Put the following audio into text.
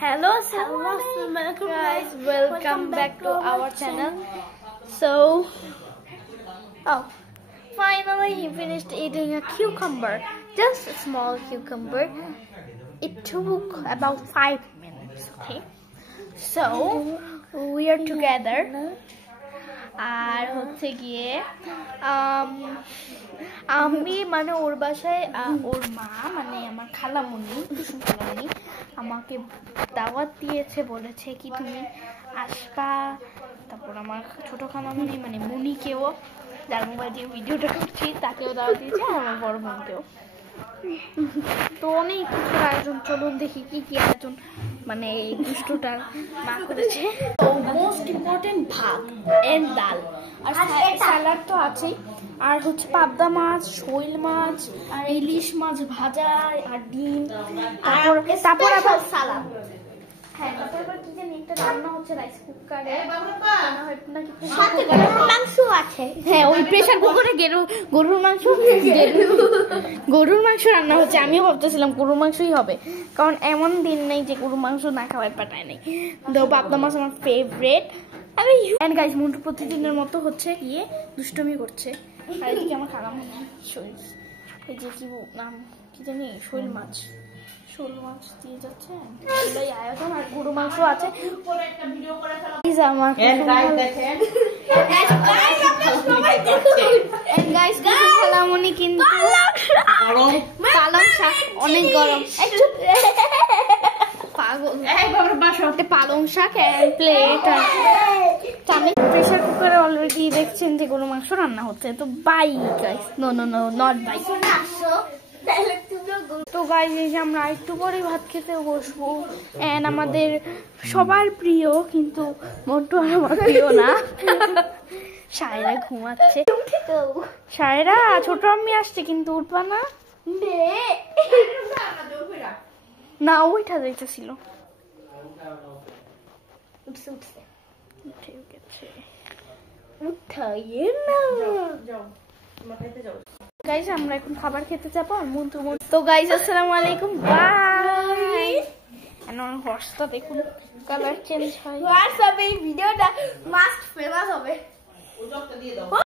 Hello, assalamualaikum guys. Welcome back to our channel. So, finally he finished eating a cucumber. Just a small cucumber. It took about 5 minutes. Okay. So we are together. আর হচ্ছে গিয়ে আমি মানে ওর বাসায় ওর মা মানে আমার খালামণি আমাকে দাওয়াত দিয়েছে, বলেছে কি তুমি আসবা। তারপর আমার ছোট খালামণি মানে মুনিকেও, যার মোবাইল দিয়ে ভিডিওটা করছি, তাকেও দাওয়াত দিয়েছে, আর আমার বড় বোনকেও। তো অনেক কিছুর আয়োজন, চলুন দেখি কি কি আয়োজন মানে এই দুষ্টটার মা করেছে। মোস্ট ইম্পর্টেন্ট ভাত এন্ড ডাল, আর স্যালাড তো আছেই, আর হচ্ছে পাবদা মাছ, শৈল মাছ, আর ইলিশ মাছ ভাজা, আর ডিম, তারপর আবার সালাদ। হ্যাঁ, তারপর কি জানি একটা রান্না হচ্ছে রাইস কুকারে, মাংস আছে। হ্যাঁ, ওই প্রেসার কুকারে গরুর মাংস রান্না হচ্ছে। আমিও ভাবতেছিলাম গরুর মাংসই হবে, কারণ এমন দিন নেই যে গরুর মাংস না খাওয়ার পাঠায় নেই। তো পাবদা মাছ আমার ফেভারিট। এন্ড গাইস, মন্টু প্রতিদিনের মতো হচ্ছে গিয়ে দুষ্টমি করছে। আর এদিকে আমার খালামণি শৈল, এই যে কি নাম কি জানি, শৈল মাছ দিয়ে যাচ্ছে। আয়োজন আর গরু মাংস আছে। আমার খালামণি কিন্তু পালং শাক, অনেক গরম, পালং শাক প্লেট। আমি প্রেসার কুকারে অলরেডি দেখছেন যে গরু মাংস রান্না হচ্ছে। তো bye guys, no not bye. তো গাইস, এই যে আমরা একটু পরে ভাত খেতে বসবো। এন্ড আমাদের সবার প্রিয়, কিন্তু মন্টু আর আমার প্রিয় না, সায়রা ঘুমাচ্ছে। সায়রা, ছোট আম্মি আসছে কিন্তু উঠবা না? না, ওইটা যাইতেছিল। গাইস, আমরা এখন খাবার খেতে যাবো। তো গাইস, আসসালামু আলাইকুম, বাই। আমার হর্সটা দেখুন, কালার চেঞ্জ হয়। হোয়াটসঅ্যাপে এই ভিডিওটা মাস্ট ফেমাস হবে।